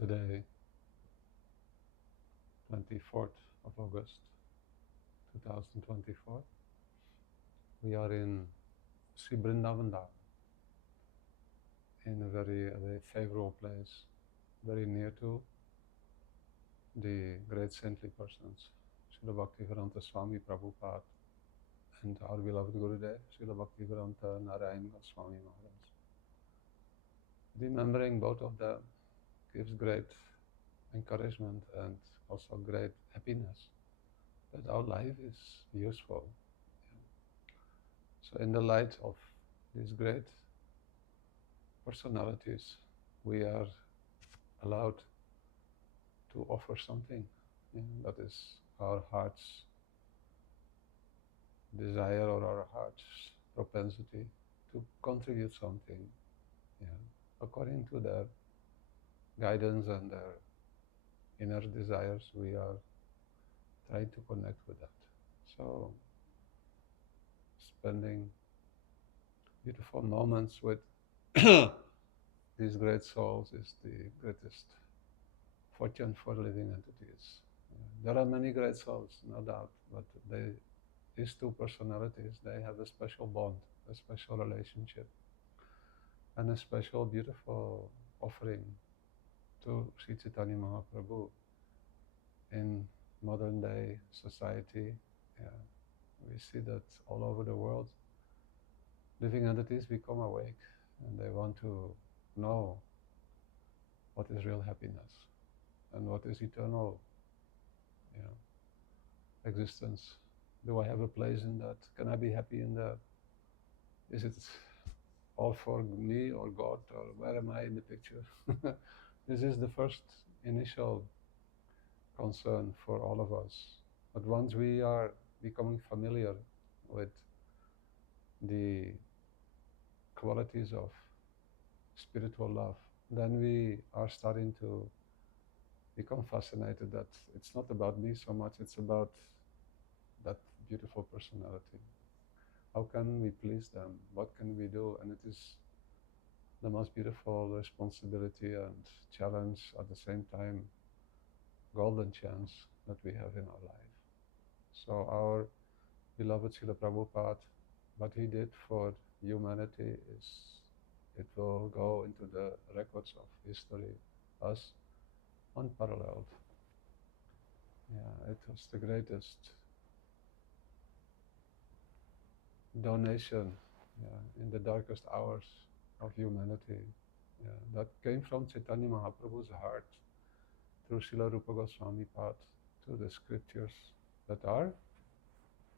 Today, 24th of August 2024, we are in Sri Vrindavan Dham, in a very favorable place, very near to the great saintly persons, Srila Bhaktivedanta Swami Prabhupada and our beloved Gurudev, Srila Bhaktivedanta Narayan Goswami Maharaj. Remembering both of them gives great encouragement and also great happiness that our life is useful. So in the light of these great personalities, we are allowed to offer something, that is our heart's desire or our heart's propensity to contribute something, according to their guidance and their inner desires. We are trying to connect with that. So spending beautiful moments with these great souls is the greatest fortune for living entities. There are many great souls, no doubt, but these two personalities, they have a special bond, a special relationship, and a special beautiful offering to Sri Chaitanya Mahaprabhu. In modern day society, we see that all over the world, living entities become awake and they want to know what is real happiness and what is eternal existence. Do I have a place in that? Can I be happy in that? Is it all for me or God, or where am I in the picture? This is the first initial concern for all of us. But once we are becoming familiar with the qualities of spiritual love, then we are starting to become fascinated that it's not about me so much, it's about that beautiful personality. How can we please them? What can we do? And it is the most beautiful responsibility and challenge, at the same time golden chance that we have in our life. So our beloved Srila Prabhupada, what he did for humanity is, it will go into the records of history as unparalleled. It was the greatest donation in the darkest hours of humanity. That came from Chaitanya Mahaprabhu's heart through Srila Rupa Goswami Pad to the scriptures that are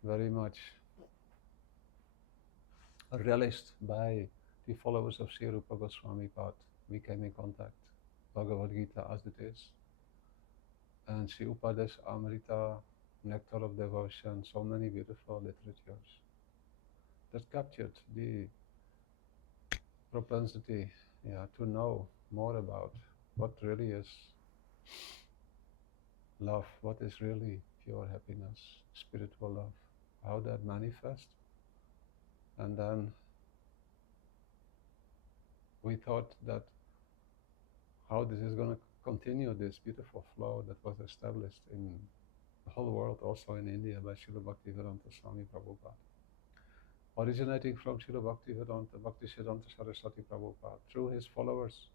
very much relished by the followers of Sri Rupa Goswami Pad. We came in contact Bhagavad Gita as it is, and Sri Upadesh Amrita, Nectar of Devotion, so many beautiful literatures that captured the propensity to know more about what really is love, what is really pure happiness, spiritual love, how that manifests. And then we thought that how this is going to continue, this beautiful flow that was established in the whole world, also in India by Srila Bhaktivedanta Swami Prabhupada, originating from Srila Bhaktivedanta Bhaktisiddhanta Saraswati Prabhupada, through his followers,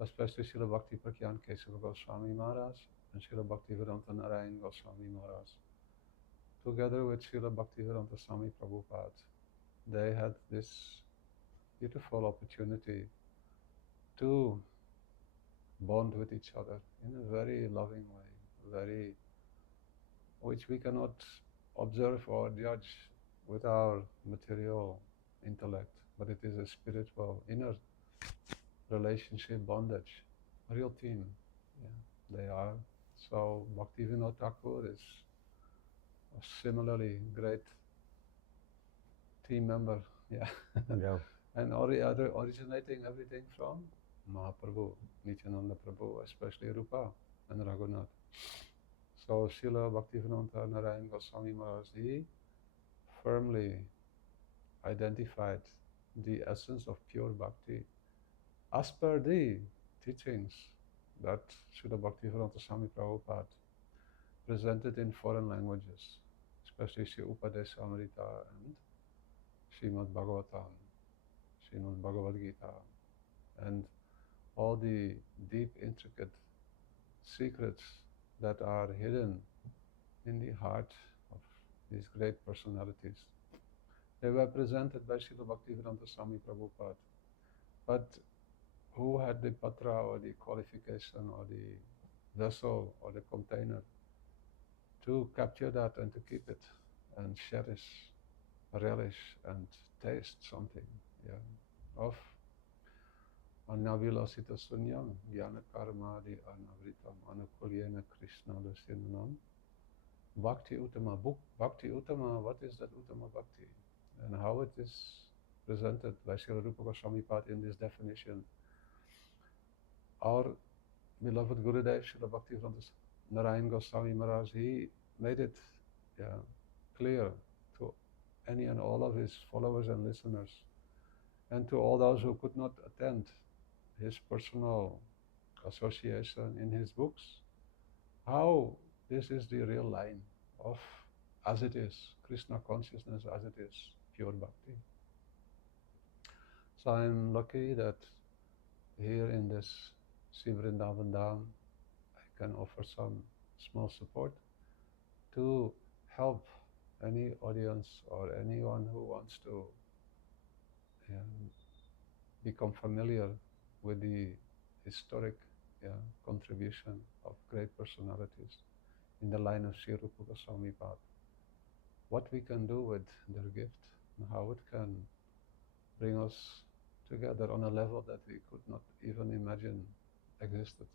especially Srila Bhakti Prakyan Kesava Goswami Maharaj and Srila Bhaktivedanta Narayan Goswami Maharaj, together with Srila Bhaktivedanta Swami Prabhupada. They had this beautiful opportunity to bond with each other in a very loving way, which we cannot observe or judge with our material intellect, but it is a spiritual inner relationship bondage, a real team. They are. So Bhaktivinoda Thakur is a similarly great team member. And originating everything from Mahaprabhu, Nityananda Prabhu, especially Rupa and Raghunath. So Srila Bhaktivedanta Narayan Goswami Maharaj, he firmly identified the essence of pure bhakti as per the teachings that Srila Bhaktivedanta Swami Prabhupada presented in foreign languages, especially Sri Upadesa Amrita and Srimad Bhagavatam, Srimad Bhagavad Gita, and all the deep, intricate secrets that are hidden in the heart of these great personalities. They were presented by Srila Bhaktivedanta Swami Prabhupada. But who had the patra or the qualification or the vessel or the container to capture that and to keep it and cherish, relish and taste something, of Anavilasita Sunyam, Jnana Karma di Anavritam, Anukulyena Krishna Lusinanam, Bhakti Uttama. Bhakti Uttama, what is that Uttama Bhakti? And how it is presented by Srila Rupa Goswami Pad in this definition. Our beloved Gurudev, Srila Bhaktivedanta Narayan Goswami Maharaj, he made it clear to any and all of his followers and listeners, and to all those who could not attend his personal association in his books, how this is the real line of as it is, Krishna consciousness as it is, pure bhakti. So I'm lucky that here in this Sri Vrindavan Dham, I can offer some small support to help any audience or anyone who wants to become familiar with the historic contribution of great personalities in the line of Sri Rupa Goswami Pad. What we can do with their gift and how it can bring us together on a level that we could not even imagine existed.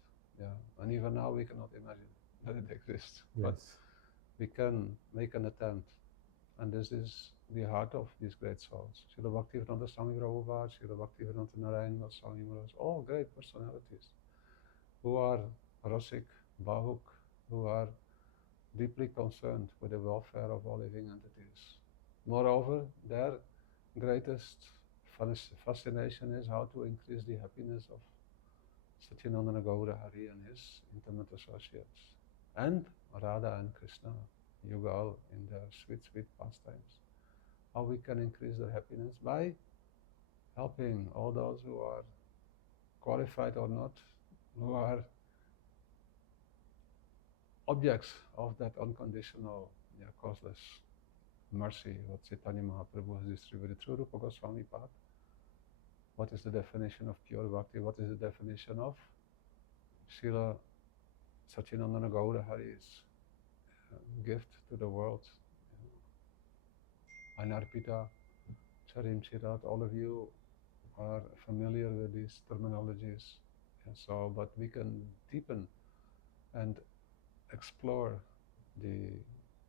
And even now we cannot imagine that it exists. Yes. But we can make an attempt. And this is the heart of these great souls. Srila Bhaktivedanta Swami Prabhupada, Srila Bhaktivedanta Narayan Goswami Maharaj, all great personalities who are Rasik, Bhavuk, who are deeply concerned with the welfare of all living entities. Moreover, their greatest fascination is how to increase the happiness of Satyanandana Gaura Hari and his intimate associates, and Radha and Krishna, Yugal in their sweet, sweet pastimes. How we can increase their happiness by helping all those who are qualified or not, who are objects of that unconditional, causeless mercy, what Chaitanya Mahaprabhu has distributed through Rupa Goswami Pad. What is the definition of pure bhakti? What is the definition of Srila Satyanandana Gaura Hari's gift to the world? Anarpita, Charim Chirat, all of you are familiar with these terminologies. But we can deepen and explore the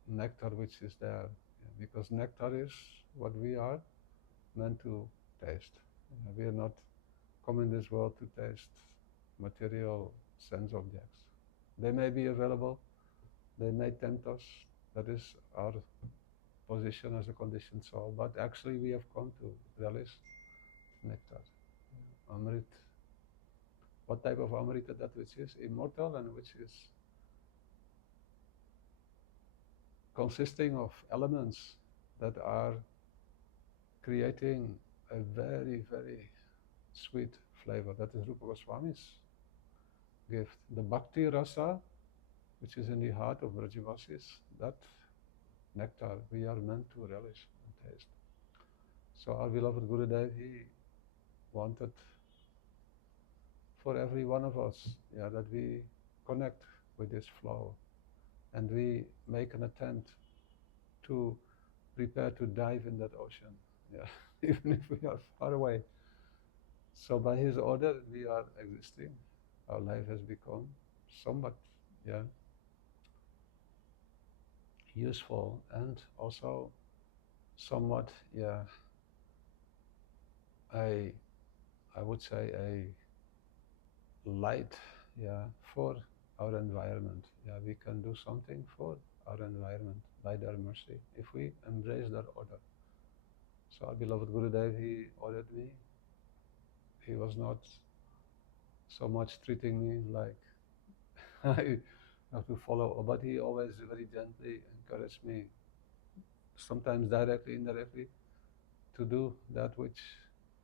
nectar which is there, because nectar is what we are meant to taste. We are not come in this world to taste material sense objects. They may be available, they may tempt us, that is our position as a conditioned soul, but actually we have come to relish nectar, Amrit. What type of Amrita? That which is immortal and which is consisting of elements that are creating a very, very sweet flavor. That is Rupa Goswami's gift. The Bhakti Rasa, which is in the heart of Vrajavasis, that nectar we are meant to relish and taste. So our beloved Gurudev, he wanted for every one of us, that we connect with this flow and we make an attempt to prepare to dive in that ocean, even if we are far away. So by his order, we are existing. Our life has become somewhat, useful and also somewhat, I would say a light, for our environment. We can do something for our environment by their mercy if we embrace their order. So our beloved Gurudev, he ordered me. He was not so much treating me like I have to follow. But he always very gently encouraged me, sometimes directly, indirectly, to do that which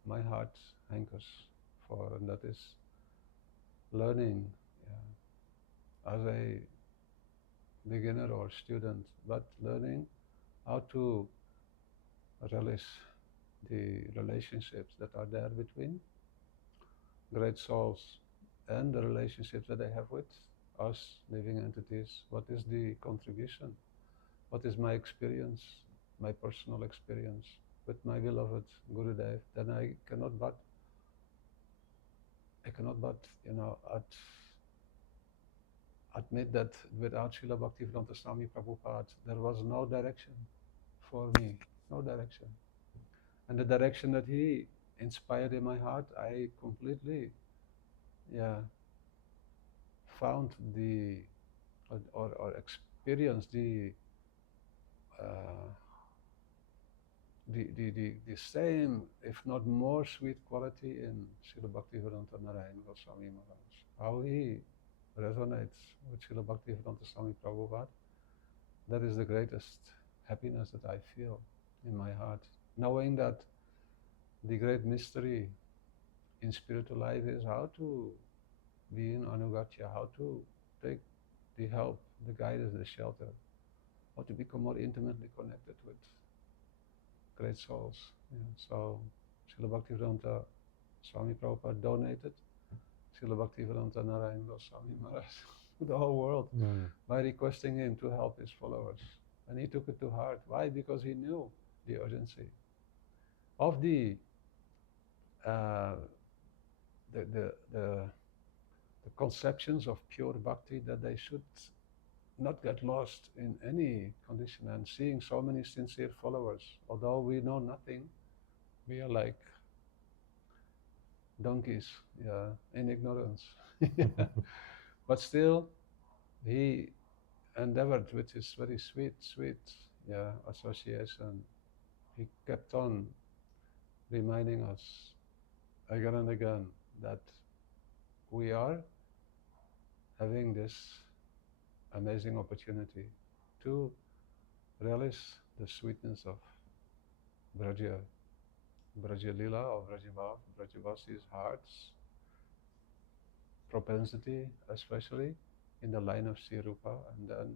my heart hankers for, and that is learning, yeah, as a beginner or student, but learning how to relish the relationships that are there between great souls and the relationships that they have with us living entities. What is the contribution? What is my experience, my personal experience with my beloved Gurudev? Then I cannot but, admit that without Srila Bhaktivedanta Swami Prabhupada, there was no direction for me, no direction. And the direction that he inspired in my heart, I completely, yeah, found or experienced uh, the same, if not more sweet quality in Srila Bhaktivedanta Narayan Goswami Maharaj. How he resonates with Srila Bhaktivedanta Swami Prabhupada, that is the greatest happiness that I feel in my heart. Knowing that the great mystery in spiritual life is how to be in Anugatya, how to take the help, the guidance, the shelter, how to become more intimately connected with great souls. Yeah. So Srila Bhaktivedanta Swami Prabhupada donated Srila Bhaktivedanta Narayan Goswami Maharaj to the whole world by requesting him to help his followers. And he took it to heart. Why? Because he knew the urgency of uh, the conceptions of pure bhakti, that they should not get lost in any condition. And seeing so many sincere followers, although we know nothing, we are like donkeys, yeah, in ignorance. But still, he endeavored with his very sweet, yeah, association. He kept on reminding us again and again that we are having this amazing opportunity to relish the sweetness of Braja, Braja Lila or Brajavasi's heart's propensity, especially in the line of Sri Rupa, and then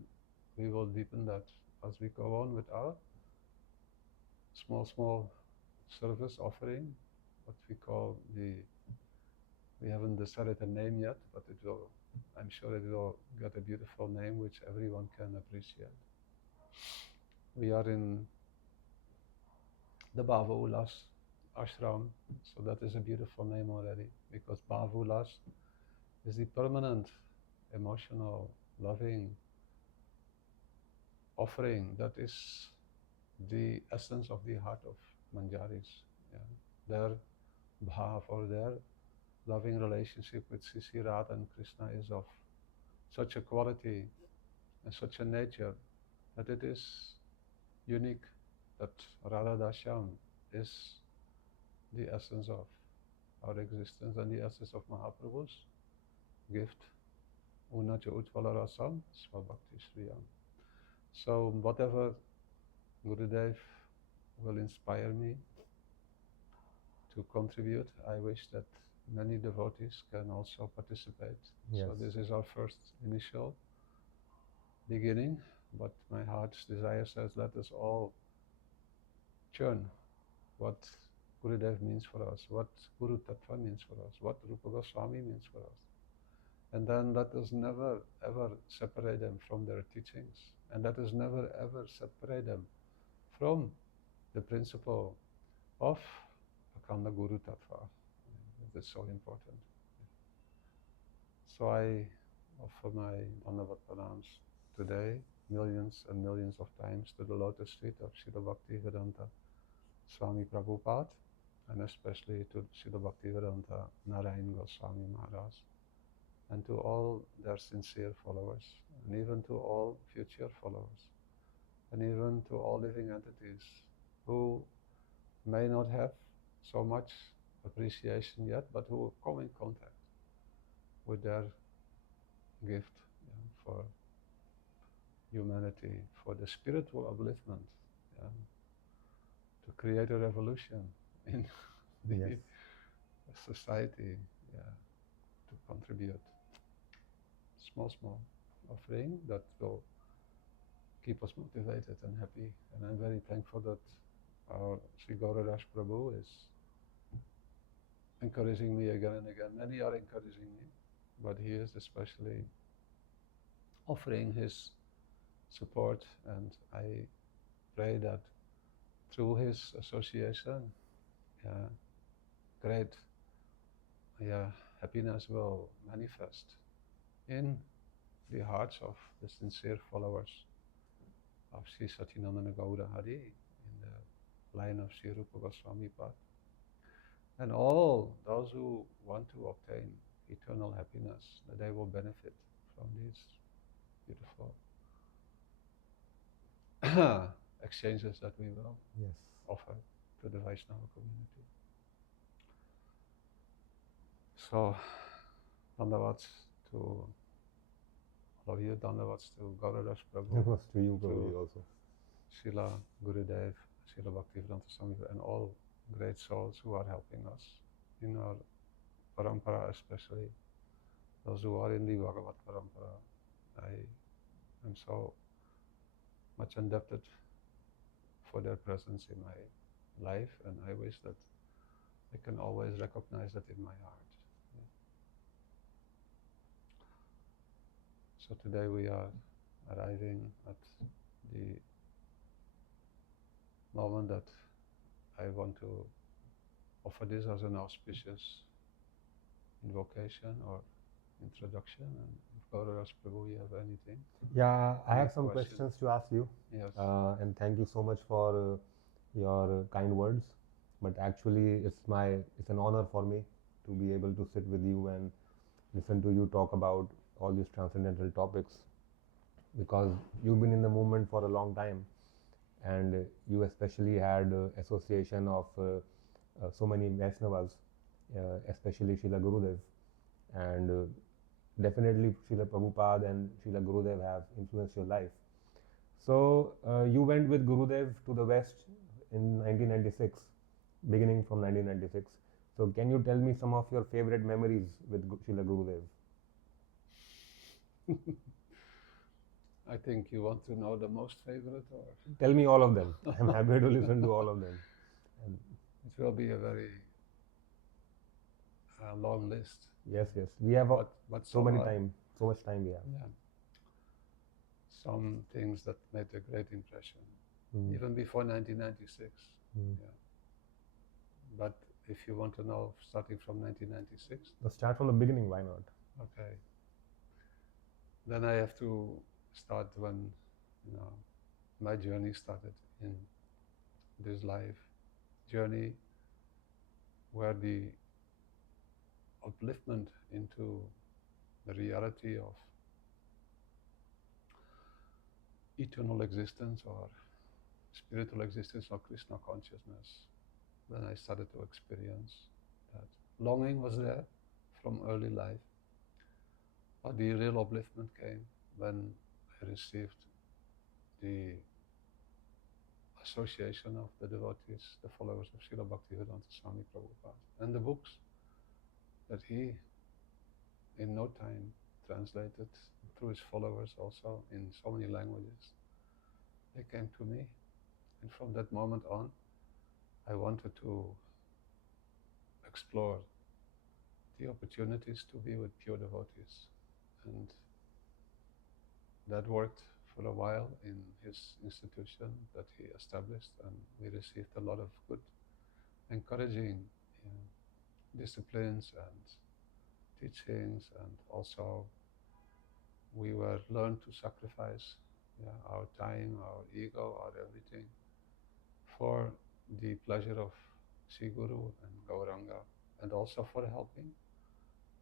we will deepen that as we go on with our small service offering, what we call we haven't decided a name yet, but I'm sure it will get a beautiful name which everyone can appreciate. We are in the Bhava Ullasa ashram, so that is a beautiful name already, because Bhava Ullasa is the permanent, emotional, loving offering that is the essence of the heart of Manjaris. Yeah. Their bhav, or their loving relationship with Sisi Radha and Krishna, is of such a quality and such a nature that it is unique, that Radha Dashyam is the essence of our existence and the essence of Mahaprabhu's gift, Unacha Utvala Rasam Svabhakti Shriyam. So whatever Gurudev will inspire me to contribute, I wish that many devotees can also participate. Yes. So this is our first initial beginning, but my heart's desire says, let us all churn what Gurudev means for us, what Guru Tattva means for us, what Rupa Goswami means for us. And then let us never ever separate them from their teachings, and let us never ever separate them from the principle of Akhanda Guru Tattva. That is so important. So I offer my Dandavat Pranams today, millions and millions of times, to the lotus feet of Srila Bhaktivedanta Swami Prabhupada, and especially to Srila Bhaktivedanta Narayan Goswami Maharaj, and to all their sincere followers, and even to all future followers, and even to all living entities who may not have so much appreciation yet, but who come in contact with their gift, for humanity, for the spiritual upliftment, to create a revolution in the society, to contribute. Small offering that will keep us motivated and happy. And I'm very thankful that our Sri Gauradash Prabhu is encouraging me again and again. Many are encouraging me, but he is especially offering his support, and I pray that through his association, great happiness will manifest in the hearts of the sincere followers of Sri Satyananda Gaura Hari in the line of Sri Rupa Goswami Pad. And all those who want to obtain eternal happiness, that they will benefit from these beautiful exchanges that we will offer to the Vaishnava community. So, dandavats to all of you, dandavats to Gauradash Prabhu. It was to you, Prabhu, also. Srila Gurudev, Srila Bhaktivedanta Swami, and all great souls who are helping us in our parampara, especially those who are in the Bhagavat parampara. I am so much indebted for their presence in my life, and I wish that I can always recognize that in my heart. So today we are arriving at the moment that I want to offer this as an auspicious invocation or introduction. And if Gauradash Prabhu, you have anything? Yeah, I have some questions to ask you. Yes. And thank you so much for your kind words. But actually, it's an honor for me to be able to sit with you and listen to you talk about all these transcendental topics, because you've been in the movement for a long time, and you especially had association of so many Vaishnavas, especially Srila Gurudev, and definitely Srila Prabhupada and Srila Gurudev have influenced your life. So you went with Gurudev to the West in 1996, beginning from 1996. So can you tell me some of your favorite memories with Srila Gurudev? I think you want to know the most favorite, or? Tell me all of them. I'm happy to listen to all of them. And it will be a very long list. Yes. We have but so much time we have. Yeah. Some things that made a great impression, even before 1996. Yeah. But if you want to know, starting from 1996. Let's start from the beginning, why not? Okay. Then I have to start when my journey started in this life journey, where the upliftment into the reality of eternal existence or spiritual existence or Krishna consciousness, when I started to experience that. Longing was there from early life, but the real upliftment came when I received the association of the devotees, the followers of Srila Bhaktivedanta Swami Prabhupada, and the books that he, in no time, translated through his followers also in so many languages. They came to me, and from that moment on, I wanted to explore the opportunities to be with pure devotees. And that worked for a while in his institution that he established, and we received a lot of good, encouraging disciplines and teachings, and also we were learned to sacrifice our time, our ego, our everything for the pleasure of Sri Guru and Gauranga, and also for helping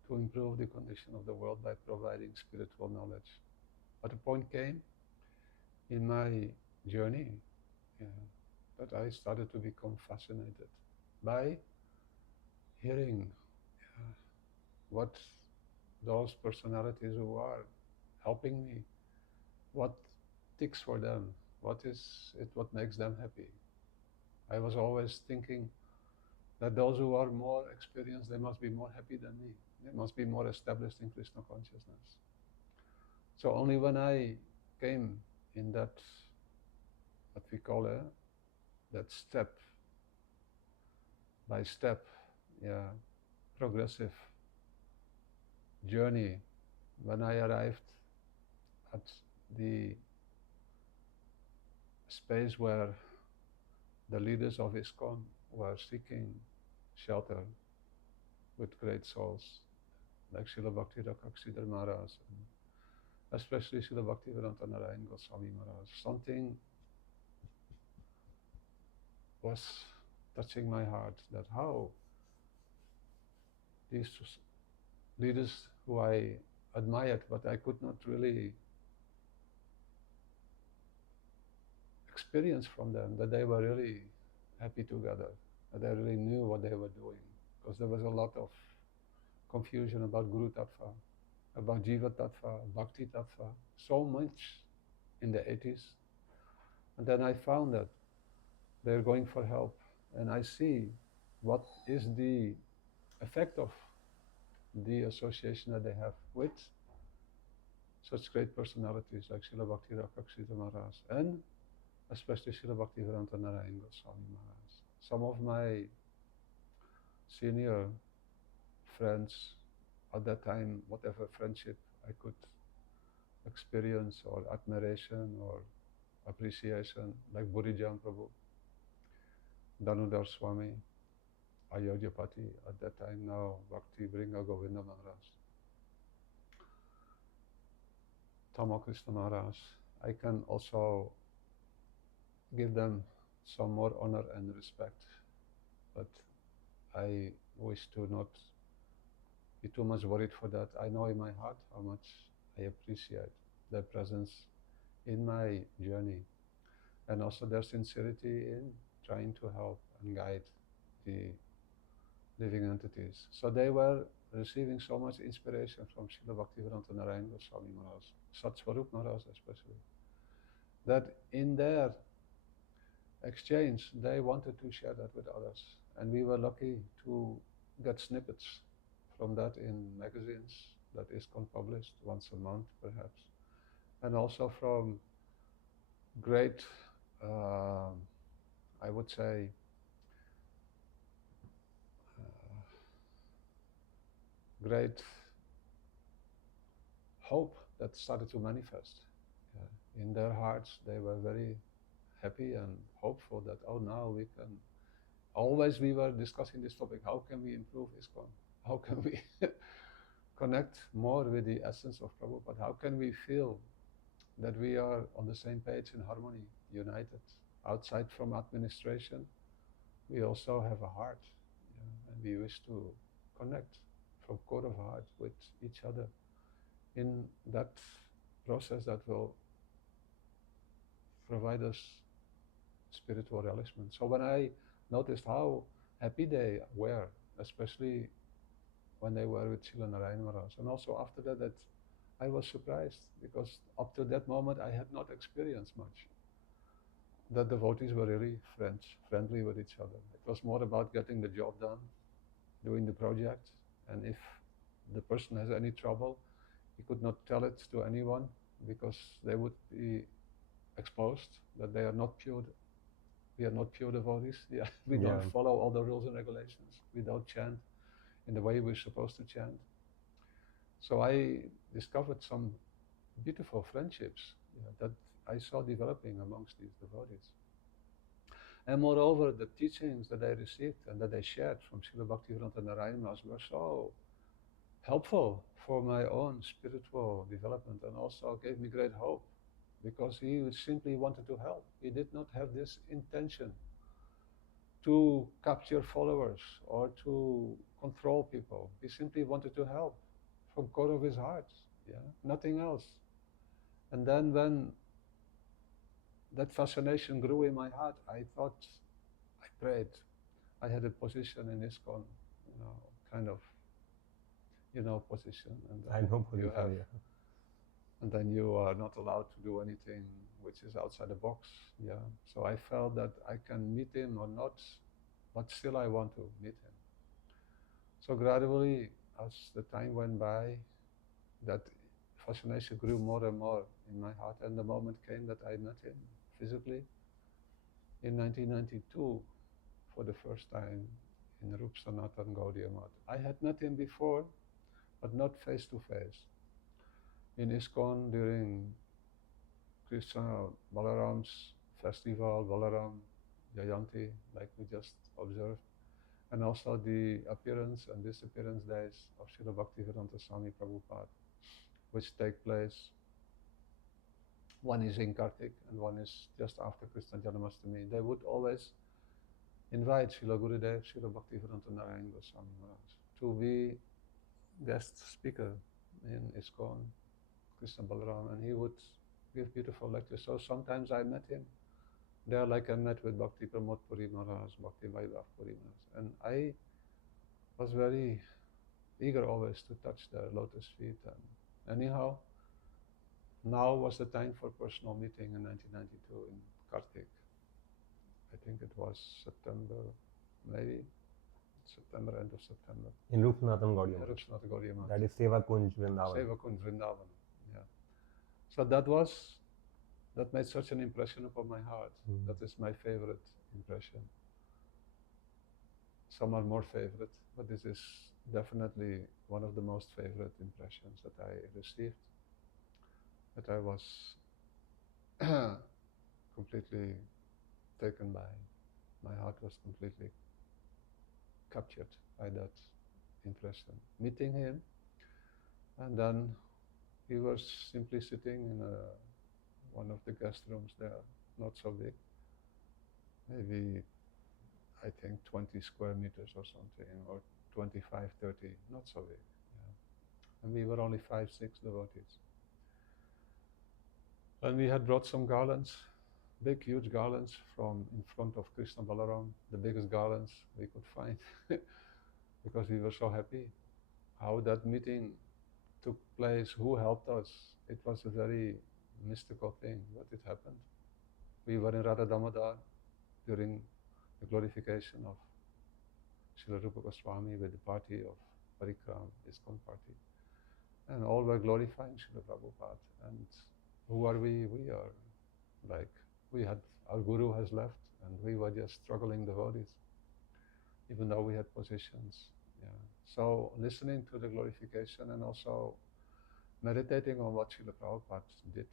to improve the condition of the world by providing spiritual knowledge. But a point came in my journey that I started to become fascinated by hearing what those personalities who are helping me. What ticks for them? What is it? What makes them happy? I was always thinking that those who are more experienced, they must be more happy than me. They must be more established in Krishna consciousness. So only when I came in that, what we call that step by step, yeah, progressive journey, when I arrived at the space where the leaders of ISKCON were seeking shelter with great souls, like Srila Bhakti Rakshidhar Maharaj, and especially Srila Bhaktivedanta Narayan Goswami Maharaj. Something was touching my heart, that how these leaders who I admired, but I could not really experience from them that they were really happy together, that they really knew what they were doing. Because there was a lot of confusion about Guru Tattva, about Jiva Tattva, Bhakti Tattva, so much in the 80s. And then I found that they're going for help, and I see what is the effect of the association that they have with such great personalities like Srila Bhakti Rakshidhar Maharaj and especially Srila Bhaktivedanta Narayan Goswami Maharaj. Some of my senior friends at that time, whatever friendship I could experience or admiration or appreciation, like Burijan Prabhu, Danudar Swami, Ayogyapati, at that time now Bhakti Bringa Govinda Maharaj, Tama Krishna Maharaj. I can also give them some more honor and respect, but I wish to not be too much worried for that. I know in my heart how much I appreciate their presence in my journey, and also their sincerity in trying to help and guide the living entities. So they were receiving so much inspiration from Srila Bhaktivedanta Narayan Goswami Maharaj, Satsvarup Maharaj especially, that in their exchange they wanted to share that with others. And we were lucky to get snippets from that in magazines that ISKCON published once a month perhaps, and also from great, I would say, great hope that started to manifest. In their hearts they were very happy and hopeful that, oh, now we can, always we were discussing this topic, how can we improve ISKCON? How can we connect more with the essence of Prabhupada? How can we feel that we are on the same page, in harmony, united? Outside from administration, we also have a heart, and we wish to connect from core of heart with each other in that process that will provide us spiritual relishment. So when I noticed how happy they were, especially when they were with Srila Narayan Maharaj, and also after that, that I was surprised, because up to that moment I had not experienced much that devotees were really friendly with each other. It was more about getting the job done, doing the project, and if the person has any trouble, he could not tell it to anyone because they would be exposed that they are not pure. We are not pure devotees. Yeah, we don't follow all the rules and regulations. We don't chant in the way we're supposed to chant. So I discovered some beautiful friendships, that I saw developing amongst these devotees. And moreover, the teachings that I received and that I shared from Srila Bhaktivedanta Narayan Maharaj were so helpful for my own spiritual development, and also gave me great hope, because he simply wanted to help. He did not have this intention to capture followers or to control people. He simply wanted to help from core of his heart, nothing else. And then when that fascination grew in my heart, I thought, I prayed. I had a position in ISKCON, kind of, position. And I know position, and then you are not allowed to do anything which is outside the box. Yeah. So I felt that I can meet him or not, but still I want to meet him. So gradually, as the time went by, that fascination grew more and more in my heart, and the moment came that I met him physically in 1992 for the first time in Rup Sanatan Gaudiya Math. I had met him before, but not face to face. In ISKCON during Krishna Balaram's festival, Balaram Jayanti, like we just observed, and also the appearance and disappearance days of Srila Bhaktivedanta Swami Prabhupada, which take place. One is in Kartik and one is just after Krishna Janmashtami. They would always invite Srila Gurudev, Srila Bhaktivedanta Narayan Goswami Maharaj to be guest speaker in ISKCON, Krishna Balaram, and he would give beautiful lectures. So sometimes I met him there, like I met with Bhakti Pramod Puri Maharaj, Bhakti Vaibhav Puri Maharaj, and I was very eager always to touch their lotus feet. And anyhow, now was the time for personal meeting in 1992 in Kartik. I think it was September, maybe September, end of September. In Rupsanatan Gaudiya Math. Rupsanatan Gaudiya Math. That is Seva Kunj Vrindavan. Seva Kunj Vrindavan, yeah. So that made such an impression upon my heart. That is my favorite impression. Some are more favorite, but this is definitely one of the most favorite impressions that I received. That I was completely taken by. My heart was completely captured by that impression. Meeting him, and then we were simply sitting in one of the guest rooms there, not so big, maybe I think 20 square meters or something, or 25, 30, not so big. Yeah. And we were only 5, 6 devotees. And we had brought some garlands, big, huge garlands from in front of Krishna Balaram, the biggest garlands we could find, because we were so happy how that meeting took place, who helped us. It was a very mystical thing, but it happened. We were in Radha Damodar during the glorification of Srila Rupa Goswami with the party of Parikram, ISKCON party. And all were glorifying Srila Prabhupada. And who are we? We are like, our Guru has left and we were just struggling devotees, even though we had positions. Yeah. So listening to the glorification and also meditating on what Srila Prabhupada did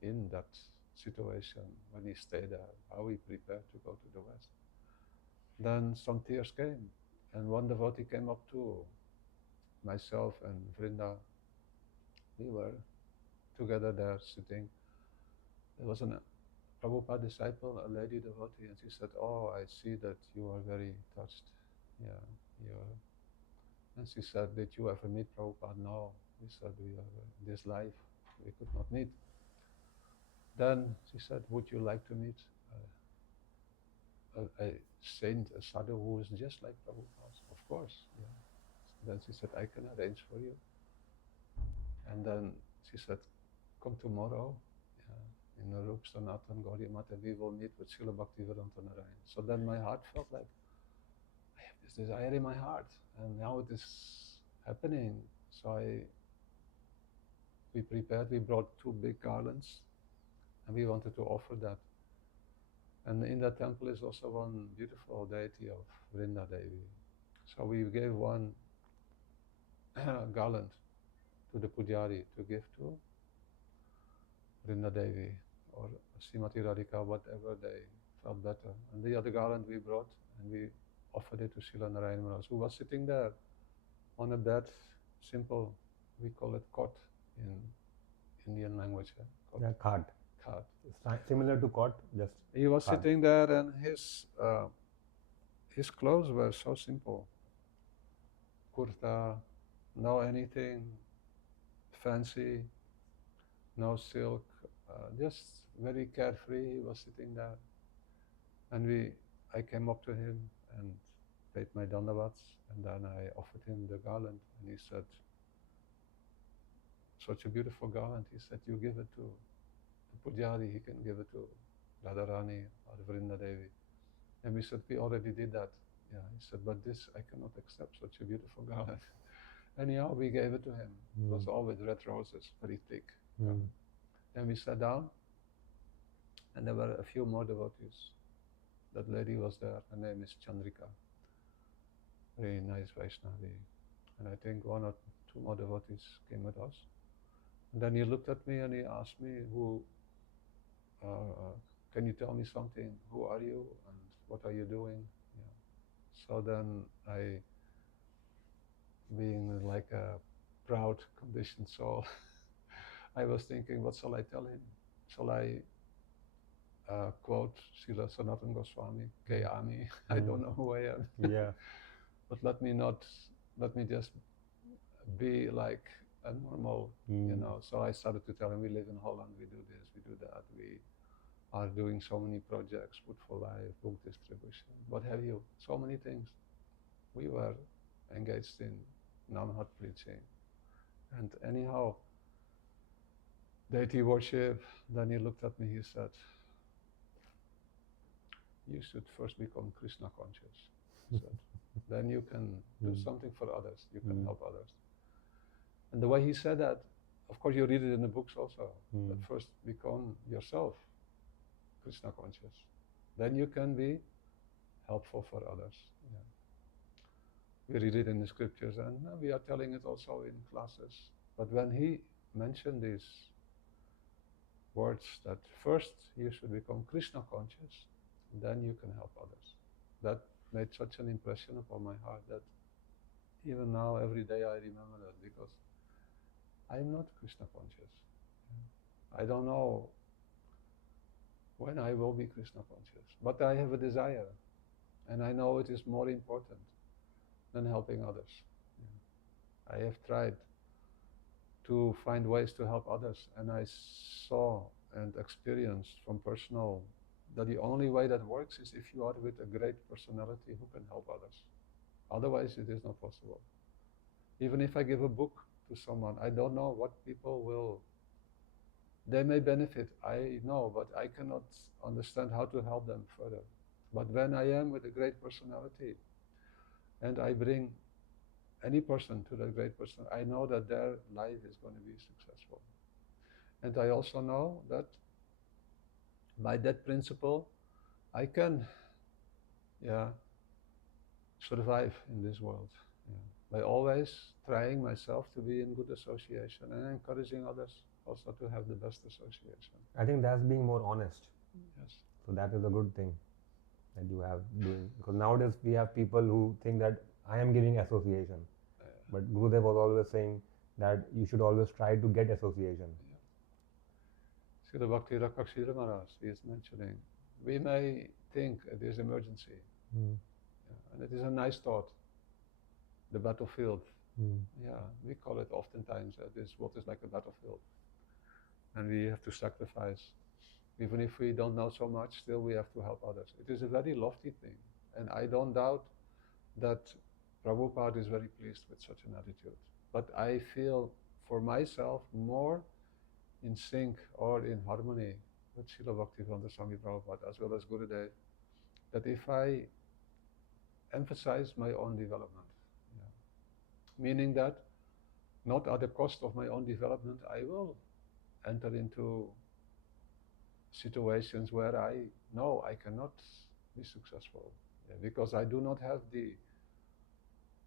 in that situation when he stayed there, how he prepared to go to the West. Then some tears came, and one devotee came up to myself and Vrinda. We were together there sitting. There was a Prabhupada disciple, a lady devotee, and she said, "Oh, I see that you are very touched. Yeah, you are." And she said, "Did you ever meet Prabhupada?" "No." We said, "We are in this life, we could not meet." Then she said, "Would you like to meet a saint, a sadhu who is just like Prabhupada?" "Of course, yeah." Then she said, "I can arrange for you." And then she said, "Come tomorrow, yeah, in the Rup Sanatan Gaudiya Math, and we will meet with Srila Bhaktivedanta Narayan." So then my heart felt like, I have this desire in my heart, and now it is happening. So we prepared, we brought 2 big garlands, and we wanted to offer that. And in that temple is also one beautiful deity of Vrinda Devi. So we gave one garland to the Pujari to give to Vrinda Devi or Srimati Radhika, whatever they felt better. And the other garland we brought and we offered it to Srila Narayan Maharaj, who was sitting there on a bed, simple, we call it cot in Indian language. Cot. Yeah, khat. Khat. It's similar to cot, just he was khat. Sitting there, and his clothes were so simple. Kurta, no anything fancy, no silk, just very carefree. He was sitting there, and I came up to him and paid my dandavats, and then I offered him the garland, and he said, such a beautiful garland. He said, you give it to the Pujari, he can give it to Radharani or Vrinda Devi. And we said, we already did that. Yeah, he said, but this, I cannot accept such a beautiful garland. Anyhow, we gave it to him. It was all with red roses, very thick. Then we sat down, and there were a few more devotees. That lady was there, her name is Chandrika. Very nice Vaishnavi. And I think one or two more devotees came with us. And then he looked at me and he asked me, can you tell me something? Who are you and what are you doing? Yeah. So then I, being like a proud, conditioned soul, I was thinking, what shall I tell him? Shall I quote Srila Sanatana Goswami, Kayami? I don't know who I am. Yeah. But let me just be like a normal, So I started to tell him, we live in Holland, we do this, we do that, we are doing so many projects, Food for Life, book distribution, what have you, so many things. We were engaged in Namhat preaching. And anyhow, deity worship, then he looked at me, he said, you should first become Krishna conscious. He said, then you can do something for others, you can help others. And the way he said that, of course you read it in the books also, that first become yourself Krishna conscious. Then you can be helpful for others. Yeah. We read it in the scriptures and we are telling it also in classes. But when he mentioned these words that first you should become Krishna conscious, then you can help others. That made such an impression upon my heart that even now every day I remember that, because I'm not Krishna conscious. I don't know when I will be Krishna conscious, but I have a desire, and I know it is more important than helping others. I have tried to find ways to help others, and I saw and experienced from personal that the only way that works is if you are with a great personality who can help others. Otherwise it is not possible. Even if I give a book to someone, I don't know what people will, they may benefit, I know, but I cannot understand how to help them further. But when I am with a great personality and I bring any person to that great person, I know that their life is going to be successful. And I also know that by that principle, I can survive in this world. By always trying myself to be in good association and encouraging others also to have the best association. I think that's being more honest. Yes. So that is a good thing that you have doing. Because nowadays we have people who think that I am giving association. But Gurudev was always saying that you should always try to get association. Srila Bhakti Rakshira Maharaj is mentioning, we may think it is emergency. And it is a nice thought. The battlefield. We call it oftentimes what is like a battlefield. And we have to sacrifice. Even if we don't know so much, still we have to help others. It is a very lofty thing. And I don't doubt that Prabhupada is very pleased with such an attitude. But I feel for myself more in sync or in harmony with Srila Bhaktivedanta Swami Prabhupada as well as Gurudev, that if I emphasize my own development, meaning that not at the cost of my own development, I will enter into situations where I know I cannot be successful, because I do not have the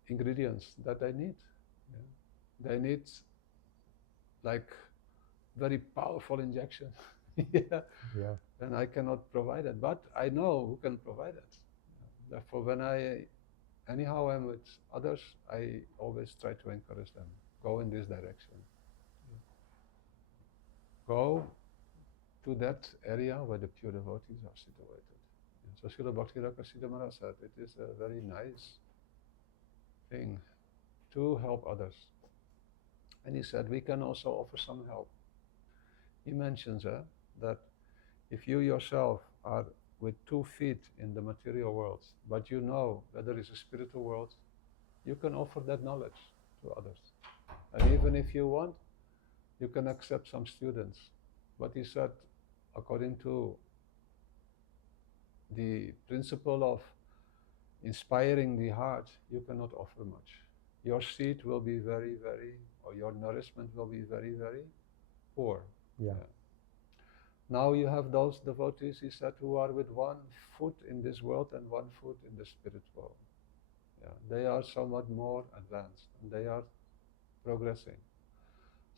ingredients that I need. They need like very powerful injection. And I cannot provide it, but I know who can provide it. Therefore, when I anyhow am with others, I always try to encourage them. Go in this direction. Go to that area where the pure devotees are situated. So Srila Bhakti Rakshira Maharaj said, it is a very nice thing to help others. And he said, we can also offer some help. He mentions that if you yourself are with 2 feet in the material world, but you know that there is a spiritual world, you can offer that knowledge to others. And even if you want, You can accept some students, but he said, according to the principle of inspiring the heart, you cannot offer much. Your seed will be very, very, or your nourishment will be very, very poor. Yeah. Now you have those devotees, he said, who are with one foot in this world and one foot in the spirit world. Yeah. They are somewhat more advanced and they are progressing.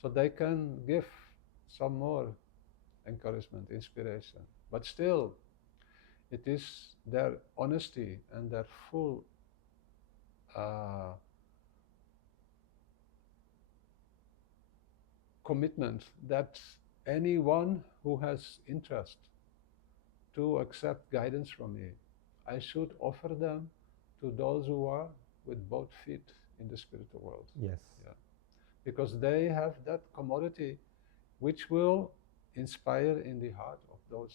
So they can give some more encouragement, inspiration. But still, it is their honesty and their full commitment that anyone who has interest to accept guidance from me, I should offer them to those who are with both feet in the spiritual world. Yes. Yeah. Because they have that commodity which will inspire in the heart of those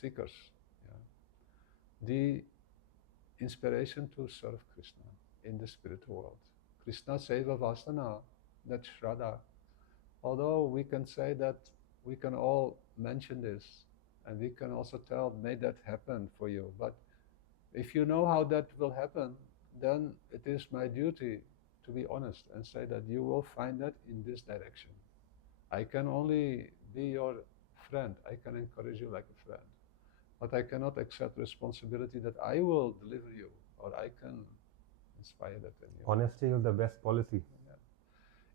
seekers. Yeah. The inspiration to serve Krishna in the spiritual world. Krishna Seva Vasana, that Shraddha. Although we can say that we can all mention this and we can also tell, may that happen for you. But if you know how that will happen, then it is my duty to be honest and say that you will find that in this direction. I can only be your friend. I can encourage you like a friend. But I cannot accept responsibility that I will deliver you or I can inspire that in you. Honesty is the best policy.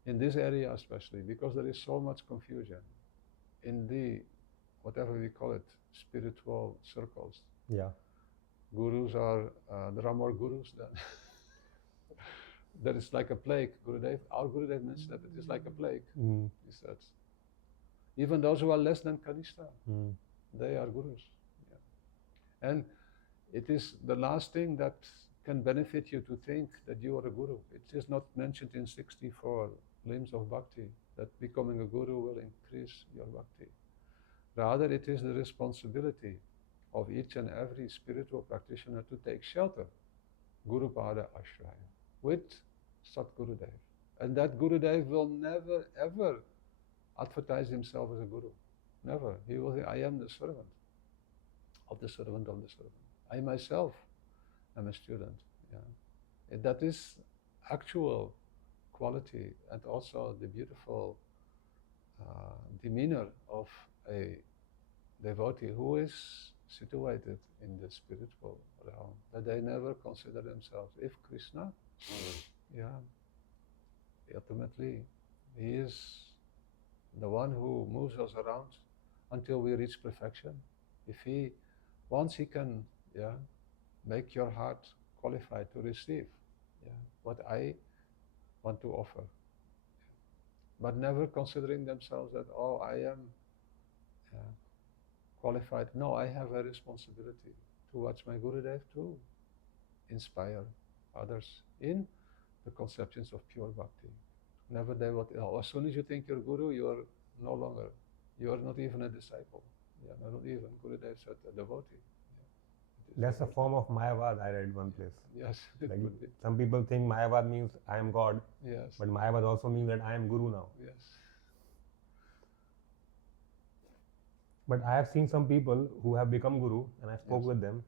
In this area especially, because there is so much confusion in the, whatever we call it, spiritual circles. Yeah. Gurus are, there are more gurus than, that is like a plague. Our Gurudev mentioned that it is like a plague. He said, even those who are less than Kanishta, they are gurus. Yeah. And it is the last thing that can benefit you to think that you are a guru. It is not mentioned in 64 limbs of bhakti that becoming a guru will increase your bhakti. Rather, it is the responsibility of each and every spiritual practitioner to take shelter, Guru Pada Ashraya, with Sat Gurudev. And that Gurudev will never ever advertise himself as a guru. Never. He will say, I am the servant of the servant of the servant. I myself am a student. Yeah. That is actual quality and also the beautiful demeanor of a devotee who is situated in the spiritual realm, that they never consider themselves. If Krishna, ultimately, he is the one who moves us around until we reach perfection. If he, once he can, make your heart qualified to receive what I want to offer, but never considering themselves that, oh, I am qualified. No, I have a responsibility towards my Gurudev to inspire others in the conceptions of pure bhakti. Never they will, as soon as you think you're Guru, you are no longer, you are not even a disciple. Yeah, not even. Gurudev said a devotee. That's a form of Mayavad, I read one place. Yes, like some people think Mayavad means I am God. Yes. But Mayavad also means that I am Guru now. Yes. But I have seen some people who have become Guru, and I spoke with them,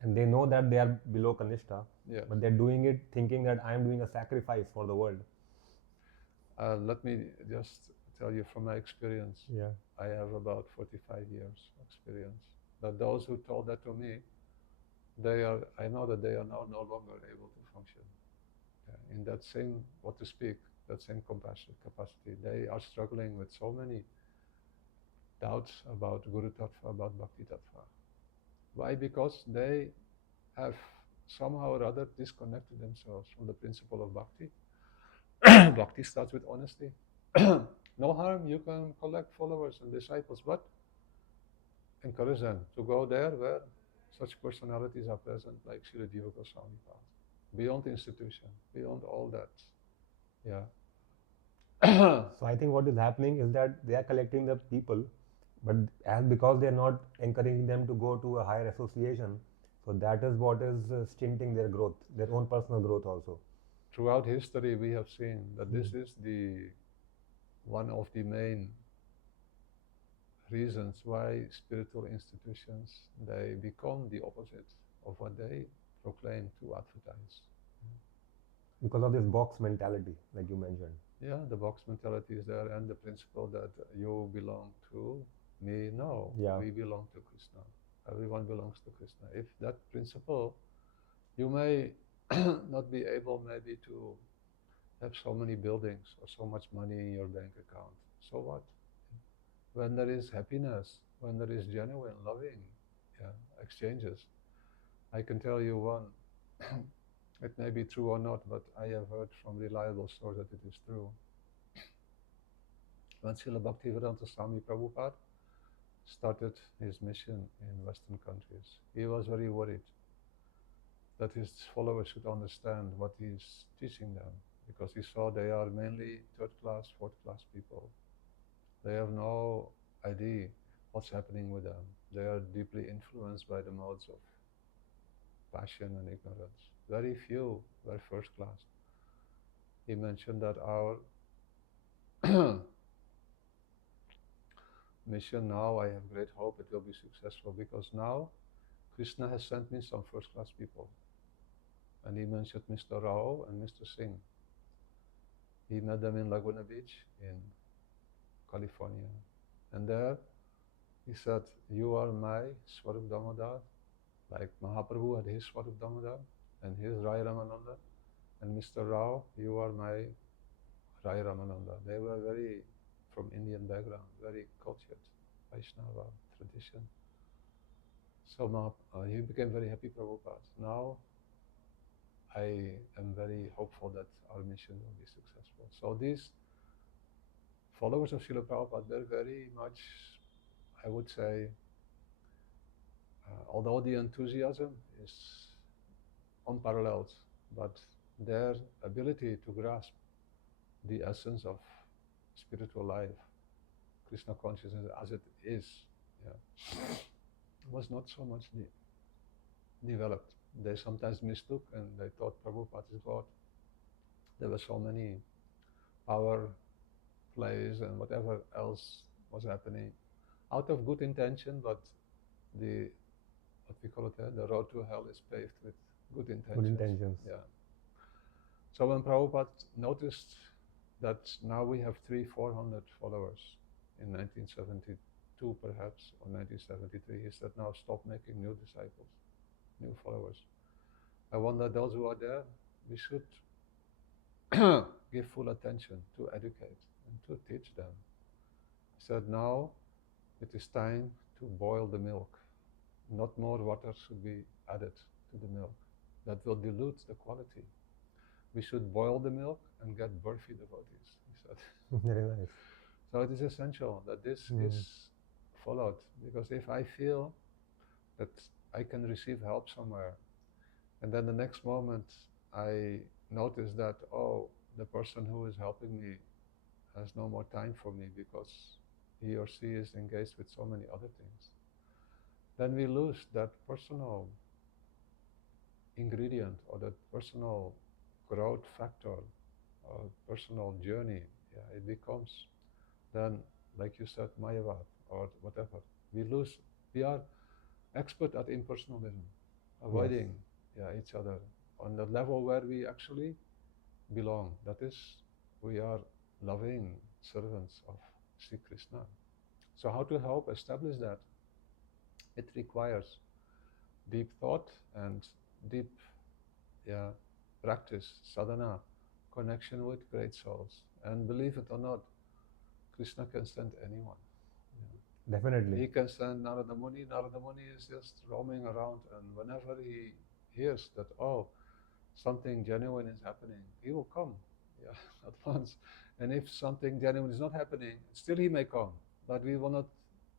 and they know that they are below Kanishta, but they're doing it thinking that I am doing a sacrifice for the world. Let me just tell you from my experience. Yeah. I have about 45 years experience. That those who told that to me, I know that they are now no longer able to function. In that same, what to speak, that same compassion capacity. They are struggling with so many doubts about Guru Tattva, about Bhakti Tattva. Why? Because they have somehow or other disconnected themselves from the principle of Bhakti. Bhakti starts with honesty. No harm, you can collect followers and disciples, but encourage them to go there where such personalities are present, like Srila Jiva Goswami Pad. Beyond institution, beyond all that. Yeah. So I think what is happening is that they are collecting the people, but because they are not encouraging them to go to a higher association, so that is what is stinting their growth, their own personal growth also. Throughout history, we have seen that this is the one of the main reasons why spiritual institutions, they become the opposite of what they proclaim to advertise. Because of this box mentality, like you mentioned. Yeah, the box mentality is there, and the principle that you belong to me. No, Yeah. we belong to Krishna. Everyone belongs to Krishna. If that principle, you may not be able maybe to have so many buildings or so much money in your bank account. So what? When there is happiness, when there is genuine, loving, yeah, exchanges. I can tell you one. It may be true or not, but I have heard from reliable source that it is true. When Srila Bhaktivedanta Swami Prabhupada started his mission in Western countries, he was very worried that his followers should understand what he is teaching them, because he saw they are mainly third class, fourth class people. They have no idea what's happening with them. They are deeply influenced by the modes of passion and ignorance. Very few were first class. He mentioned that our mission now, I have great hope it will be successful, because now Krishna has sent me some first class people. And he mentioned Mr. Rao and Mr. Singh. He met them in Laguna Beach in California. And there he said, you are my Swarup Damodar, like Mahaprabhu had his Swarup Damodar and his Rai Ramananda. And Mr. Rao, you are my Rai Ramananda. They were very from Indian background, very cultured, Vaishnava tradition. So he became very happy, Prabhupada. Now I am very hopeful that our mission will be successful. So these followers of Srila Prabhupada, they're very much, I would say, although the enthusiasm is unparalleled, but their ability to grasp the essence of spiritual life, Krishna consciousness as it is, was not so much developed. They sometimes mistook and they thought Prabhupada is God. There were so many power plays and whatever else was happening out of good intention, but the, what we call it, the road to hell is paved with good intentions. Good intentions. Yeah. So when Prabhupada noticed that now we have 300-400 followers in 1972 perhaps, or 1973, he said, now stop making new disciples, new followers. I wonder those who are there, we should give full attention to educate and to teach them. He said, now it is time to boil the milk. Not more water should be added to the milk. That will dilute the quality. We should boil the milk and get burfi devotees, he said. Very nice. So it is essential that this is followed, because if I feel that I can receive help somewhere, and then the next moment I notice that, oh, the person who is helping me has no more time for me because he or she is engaged with so many other things, then we lose that personal ingredient or that personal growth factor or personal journey. Yeah, it becomes then, like you said, Mayavad or whatever. We are expert at impersonalism, avoiding each other on the level where we actually belong. That is, we are loving servants of Sri Krishna. So how to help establish that? It requires deep thought and deep practice, sadhana, connection with great souls. And believe it or not, Krishna can send anyone. Definitely. He can send Narada Muni. Narada Muni is just roaming around, and whenever he hears that, oh, something genuine is happening, he will come at once. And if something genuine is not happening, still he may come, but we will not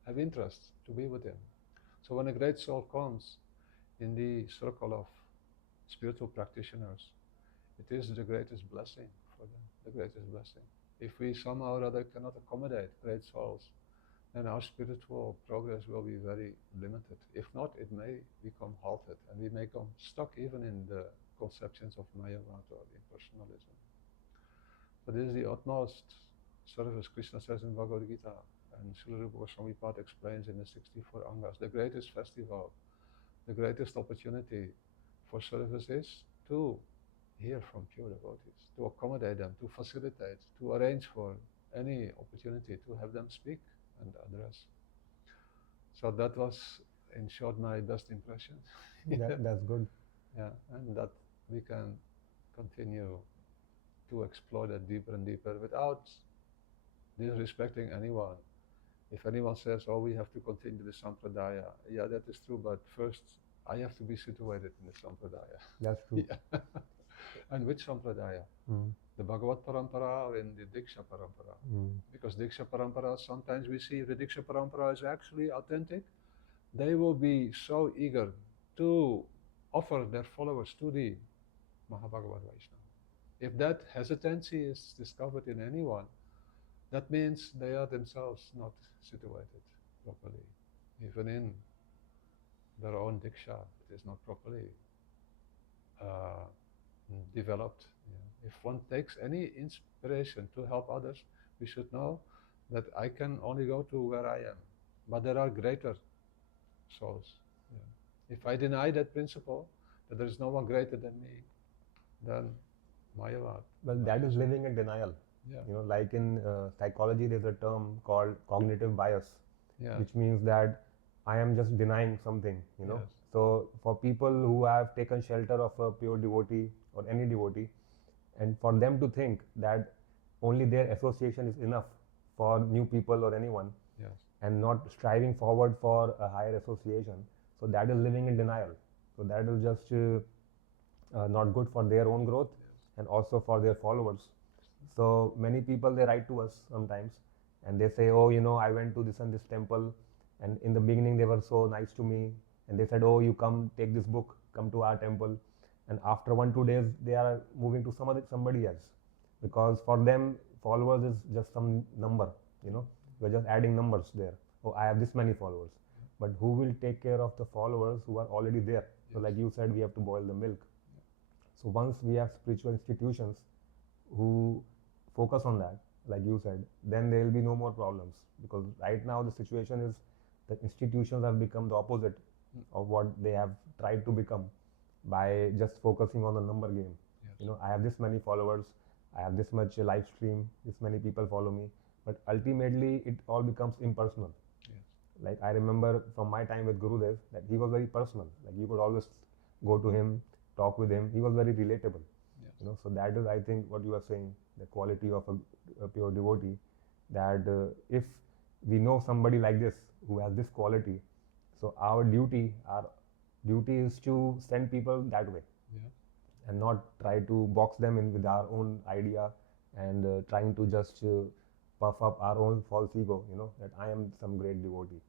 have interest to be with him. So when a great soul comes in the circle of spiritual practitioners, it is the greatest blessing for them, the greatest blessing. If we somehow or other cannot accommodate great souls, then our spiritual progress will be very limited. If not, it may become halted, and we may come stuck even in the conceptions of Mayavad or impersonalism. But this is the utmost service, Krishna says in Bhagavad Gita, and Srila Rupa Goswami Pad explains in the 64 Angas, the greatest festival, the greatest opportunity for service is to hear from pure devotees, to accommodate them, to facilitate, to arrange for any opportunity to have them speak and address. So that was, in short, my best impression. That's good. Yeah, and that we can continue to explore that deeper and deeper without disrespecting anyone. If anyone says, "Oh, we have to continue the sampradaya," yeah, that is true. But first, I have to be situated in the sampradaya. That's true. Yeah. And which sampradaya? The Bhagavad Parampara or in the Diksha Parampara? Because Diksha Parampara, sometimes we see if the Diksha Parampara is actually authentic, they will be so eager to offer their followers to the Mahabhagavad Vaishnava. If that hesitancy is discovered in anyone, that means they are themselves not situated properly. Even in their own Diksha, it is not properly developed. Yeah. If one takes any inspiration to help others, we should know that I can only go to where I am. But there are greater souls. Yeah. If I deny that principle, that there is no one greater than me, then Mayavad. Well, that is living in denial. Yeah. You know, like in psychology, there's a term called cognitive bias, Yeah. which means that I am just denying something, you know. Yes. So for people who have taken shelter of a pure devotee or any devotee, and for them to think that only their association is enough for new people or anyone, Yes. and not striving forward for a higher association, so that is living in denial. So that is just not good for their own growth, Yes. and also for their followers. So many people, they write to us sometimes and they say, oh, you know, I went to this and this temple, and in the beginning they were so nice to me, and they said, oh, you come take this book, come to our temple, and after 1-2 days they are moving to somebody else, because for them followers is just some number, you know, we're just adding numbers there. Oh, I have this many followers, but who will take care of the followers who are already there? So like you said, we have to boil the milk. So once we have spiritual institutions who focus on that, like you said, then there will be no more problems, because right now the situation is that institutions have become the opposite of what they have tried to become by just focusing on the number game. Yes. You know, I have this many followers, I have this much live stream, this many people follow me, but ultimately it all becomes impersonal. Yes. Like I remember from my time with Gurudev that he was very personal. Like you could always go to him, talk with him. He was very relatable. Yes. You know, so that is, I think, what you are saying, the quality of a pure devotee. That if we know somebody like this who has this quality, so our duty is to send people that way. Yeah. And not try to box them in with our own idea, and trying to just puff up our own false ego, you know, that I am some great devotee.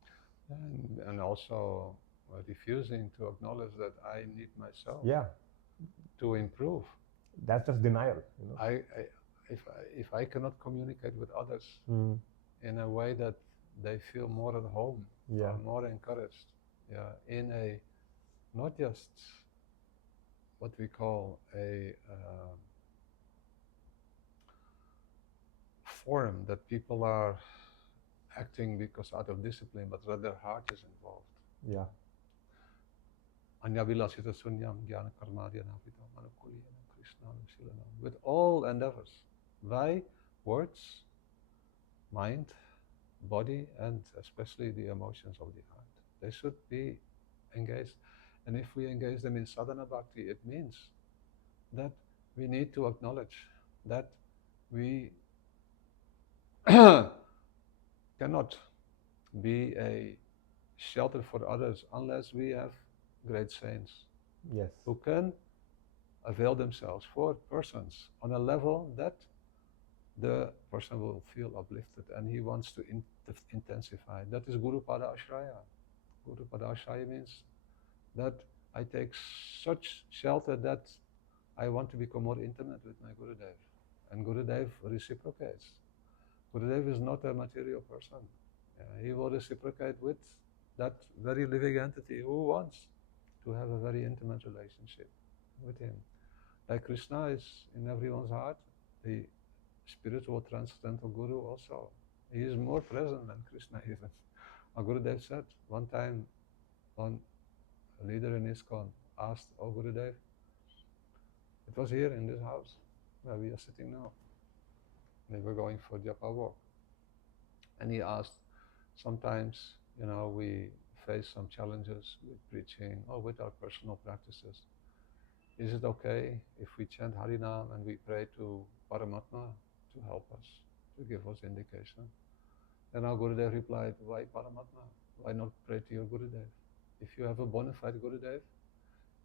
And also refusing to acknowledge that I need myself. Yeah. To improve. That's just denial, you know. If I cannot communicate with others in a way that they feel more at home, yeah, or more encouraged, yeah, in a not just what we call a form that people are acting because out of discipline, but rather heart is involved. Yeah. With all endeavors, by words, mind, body, and especially the emotions of the heart. They should be engaged. And if we engage them in sadhana bhakti, it means that we need to acknowledge that we cannot be a shelter for others unless we have great saints. Yes. Who can avail themselves for persons on a level that the person will feel uplifted and he wants to intensify. That is Guru Pada Ashraya. Guru Pada Ashraya means that I take such shelter that I want to become more intimate with my Gurudev. And Gurudev reciprocates. Gurudev is not a material person. He will reciprocate with that very living entity who wants to have a very intimate relationship with him. Like Krishna is in everyone's heart, the spiritual transcendental guru also. He is more present than Krishna even. Our Gurudev said one time, one leader in ISKCON asked, "Oh Gurudev," it was here in this house where we are sitting now. They were going for Japa walk. And he asked, sometimes, we face some challenges with preaching or with our personal practices. Is it okay if we chant Harinam and we pray to Paramatma to help us, to give us indication? Then our Gurudev replied, why Paramatma? Why not pray to your Gurudev? If you have a bona fide Gurudev,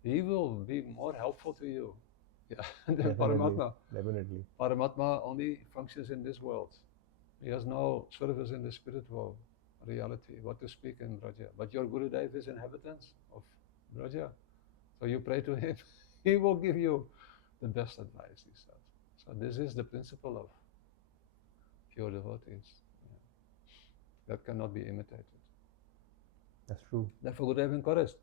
he will be more helpful to you than Paramatma. Definitely. Paramatma only functions in this world. He has no service in the spiritual reality, what to speak in Braja. But your Gurudev is inhabitant of Braja. So you pray to him, he will give you the best advice, he said. So this is the principle of pure devotees. That cannot be imitated. That's true. Therefore, Gurudev encouraged,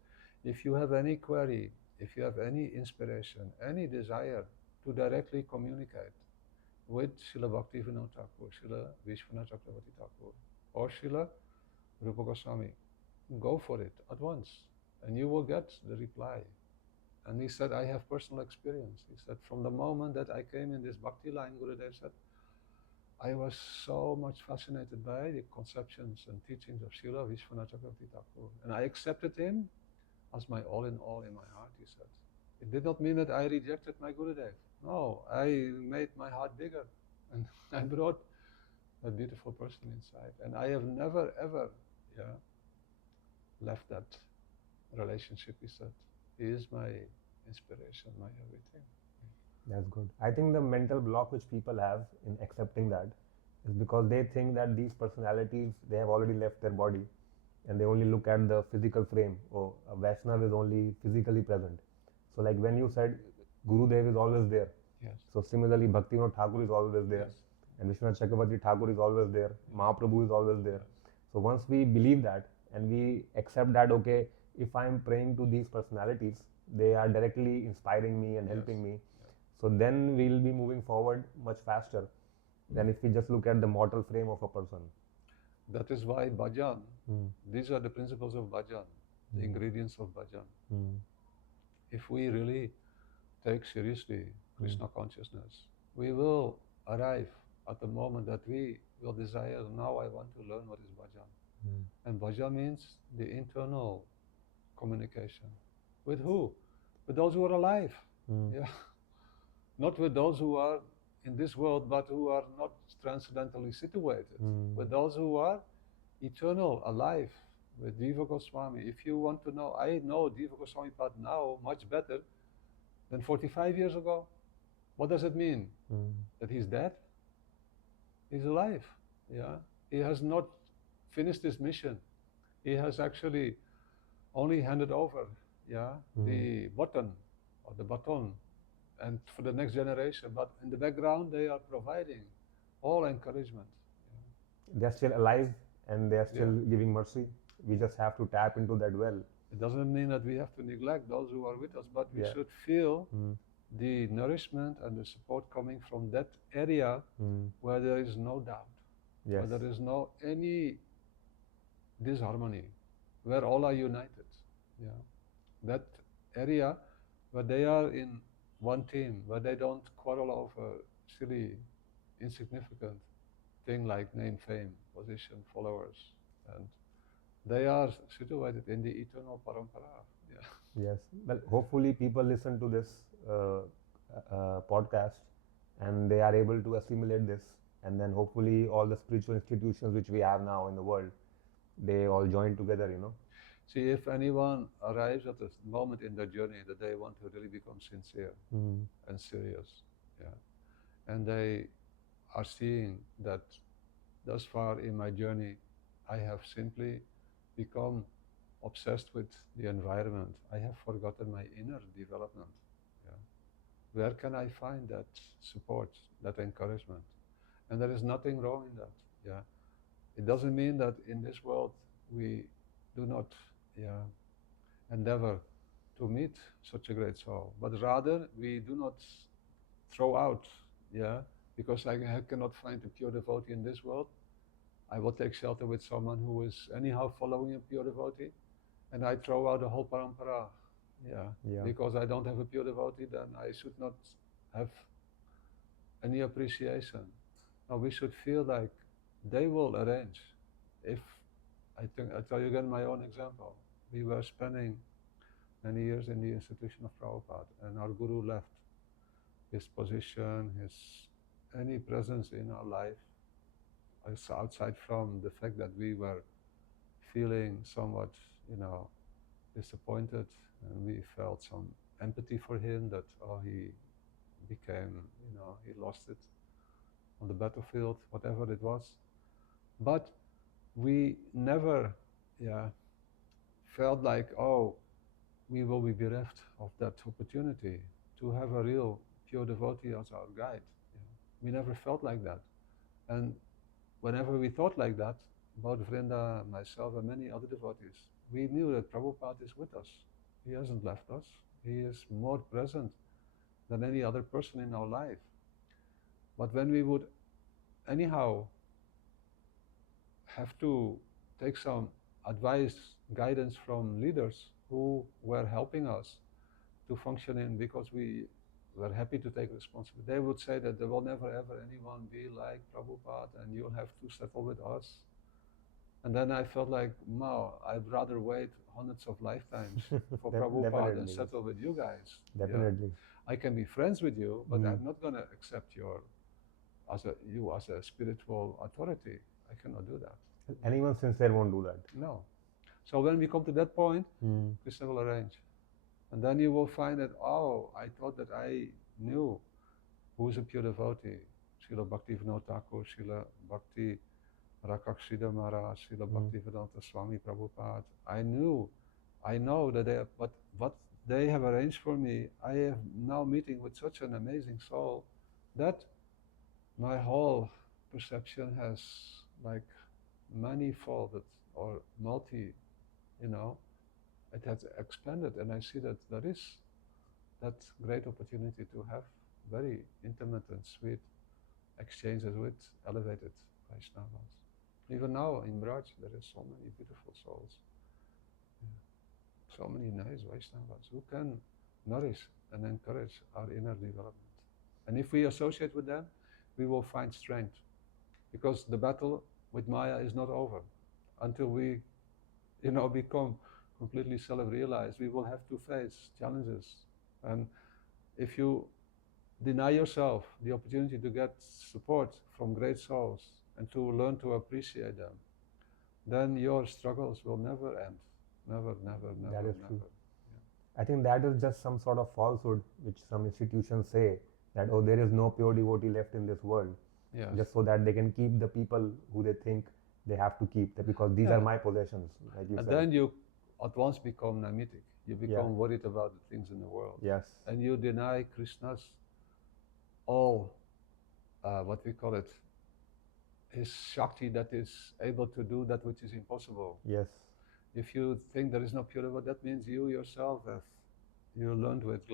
if you have any query, if you have any inspiration, any desire to directly communicate with Srila Bhaktivinoda Thakur, Srila Vishwanath Chakravarti Thakur, or Srila Rupa Goswami, go for it at once, and you will get the reply. And he said, I have personal experience. He said, from the moment that I came in this bhakti line, Gurudev said, I was so much fascinated by the conceptions and teachings of Srila Vishwanath Chakravarti Thakur. And I accepted him as my all in my heart, he said. It did not mean that I rejected my Gurudev. No, I made my heart bigger. And I brought a beautiful person inside. And I have never, ever left that relationship, he said. He is my inspiration, my everything. That's good. I think the mental block which people have in accepting that is because they think that these personalities, they have already left their body and they only look at the physical frame. Oh, a Vaishnav is only physically present. So like when you said Gurudev is always there. Yes. So similarly Bhaktivinoda Thakur is always there. Yes. And Vishwanath Chakravarti Thakur is always there. Mahaprabhu is always there. So once we believe that and we accept that, okay, if I am praying to these personalities, they are directly inspiring me and helping me. So then we'll be moving forward much faster than if we just look at the mortal frame of a person. That is why bhajan, these are the principles of bhajan, the ingredients of bhajan. If we really take seriously Krishna consciousness, we will arrive at the moment that we will desire, now I want to learn what is bhajan. And bhajan means the internal communication. With who? With those who are alive. Not with those who are in this world, but who are not transcendentally situated. With those who are eternal, alive, with Jiva Goswami. If you want to know, I know Jiva Goswami Pad now much better than 45 years ago. What does it mean? That he's dead? He's alive. He has not finished his mission. He has actually only handed over the button or the baton and for the next generation, but in the background they are providing all encouragement. They're still alive and they're still giving mercy. We just have to tap into that well. It doesn't mean that we have to neglect those who are with us, but we should feel the nourishment and the support coming from that area where there is no doubt, where there is no any disharmony, where all are united. That area where they are in one team, where they don't quarrel over silly, insignificant thing like name, fame, position, followers, and they are situated in the eternal parampara. Yes. Well, hopefully people listen to this podcast and they are able to assimilate this, and then hopefully all the spiritual institutions which we have now in the world, they all join together, See, if anyone arrives at a moment in their journey that they want to really become sincere and serious, and they are seeing that thus far in my journey, I have simply become obsessed with the environment. I have forgotten my inner development. Where can I find that support, that encouragement? And there is nothing wrong in that. It doesn't mean that in this world we do not endeavor to meet such a great soul, but rather we do not throw out because I cannot find a pure devotee in this world, I will take shelter with someone who is anyhow following a pure devotee, and I throw out the whole parampara. Yeah, Yeah. because I don't have a pure devotee, then I should not have any appreciation. No, we should feel like they will arrange. If I tell you again my own example. We were spending many years in the institution of Prabhupada, and our guru left. His position, his any presence in our life, outside from the fact that we were feeling somewhat, disappointed, and we felt some empathy for him that he became, he lost it on the battlefield, whatever it was. But we never, felt like, we will be bereft of that opportunity to have a real pure devotee as our guide. We never felt like that. And whenever we thought like that, about Vrinda, myself, and many other devotees, we knew that Prabhupada is with us. He hasn't left us. He is more present than any other person in our life. But when we would anyhow have to take some advice, guidance from leaders who were helping us to function in, because we were happy to take responsibility. They would say that there will never ever anyone be like Prabhupada and you'll have to settle with us. And then I felt like, no, I'd rather wait hundreds of lifetimes for Prabhupada and settle with you guys. Definitely. Yeah. I can be friends with you, but I'm not going to accept you as a spiritual authority. I cannot do that. Anyone sincere won't do that. No. So when we come to that point, Krishna will arrange. And then you will find that, I thought that I knew who is a pure devotee. Srila Bhaktivinoda Thakur, Srila Bhakti Rakakshida Maharaj, Srila Bhaktivedanta Swami Prabhupada. I know that what they have arranged for me, I am now meeting with such an amazing soul that my whole perception has like manifolded or multi, it has expanded, and I see that there is that great opportunity to have very intimate and sweet exchanges with elevated Vaishnavas. Even now in Braj, there is so many beautiful souls, so many nice Vaishnavas who can nourish and encourage our inner development. And if we associate with them, we will find strength, because the battle with Maya is not over. Until we, become completely self-realized, we will have to face challenges. And if you deny yourself the opportunity to get support from great souls and to learn to appreciate them, then your struggles will never end. Never. That is true. Yeah. I think that is just some sort of falsehood which some institutions say, that there is no pure devotee left in this world. Yes. Just so that they can keep the people who they think they have to keep, because these are my possessions, like you said. Then you at once become namitic. You become worried about the things in the world. Yes. And you deny Krishna's all, what we call it, his Shakti that is able to do that which is impossible. Yes. If you think there is no pure devotee, that means you yourself you learned with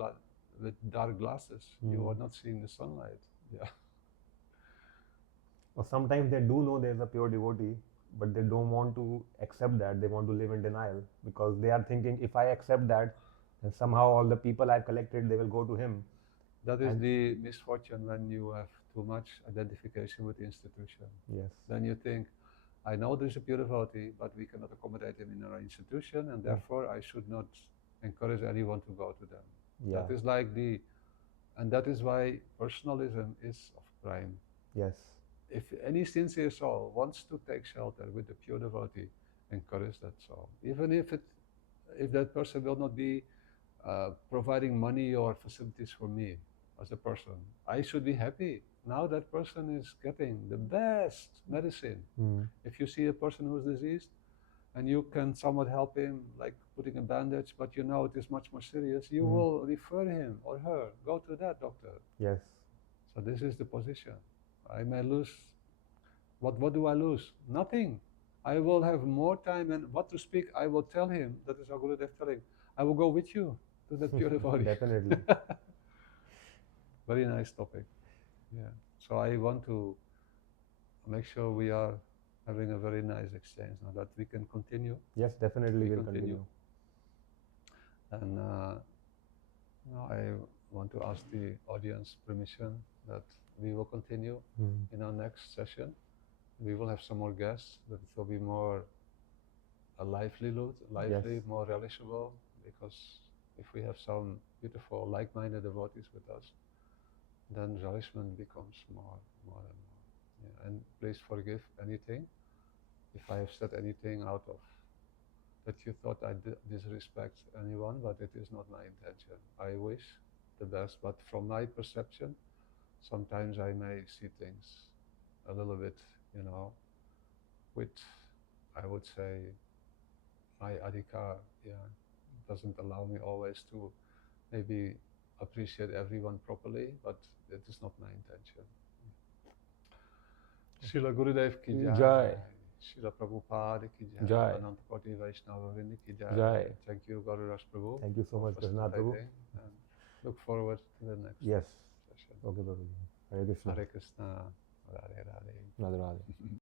dark glasses. You are not seeing the sunlight. Yeah. Or sometimes they do know there is a pure devotee, but they don't want to accept that. They want to live in denial, because they are thinking, if I accept that, then somehow all the people I've collected, they will go to him. That is the misfortune when you have too much identification with the institution. Yes. Then you think, I know there's a pure devotee, but we cannot accommodate him in our institution, and therefore I should not encourage anyone to go to them. Yeah. That is and that is why personalism is of crime. Yes. If any sincere soul wants to take shelter with the pure devotee, encourage that soul. Even if that person will not be providing money or facilities for me as a person, I should be happy. Now that person is getting the best medicine. If you see a person who is diseased and you can somewhat help him, like putting a bandage, but you know it is much more serious, you will refer him or her, go to that doctor. Yes. So this is the position. I may lose. What do I lose? Nothing. I will have more time, and what to speak, I will tell him. That is how Gurudev telling. I will go with you to that pure devotee. Definitely. Very nice topic. Yeah. So I want to make sure we are having a very nice exchange now, that we can continue. Yes, definitely we'll continue. And now I want to ask the audience permission that we will continue in our next session. We will have some more guests, but it will be more a lively, more relishable, because if we have some beautiful, like-minded devotees with us, then relishment becomes more and more. Yeah. And please forgive anything if I have said anything out of that you thought I disrespect anyone, but it is not my intention. I wish the best, but from my perception, sometimes I may see things a little bit, which I would say my adhikar, doesn't allow me always to maybe appreciate everyone properly, but it is not my intention. Srila Gurudev ki jai. Srila Prabhupada ki jai. Anantapati Vaishnava Vrinda ki jai. Thank you, Garudas Prabhu. Thank you so much, Krishna Prabhu. And look forward to the next session. Okay, Prabhu. Hare Krishna. Hare Krishna. Radhe Radhe. Radhe Radhe.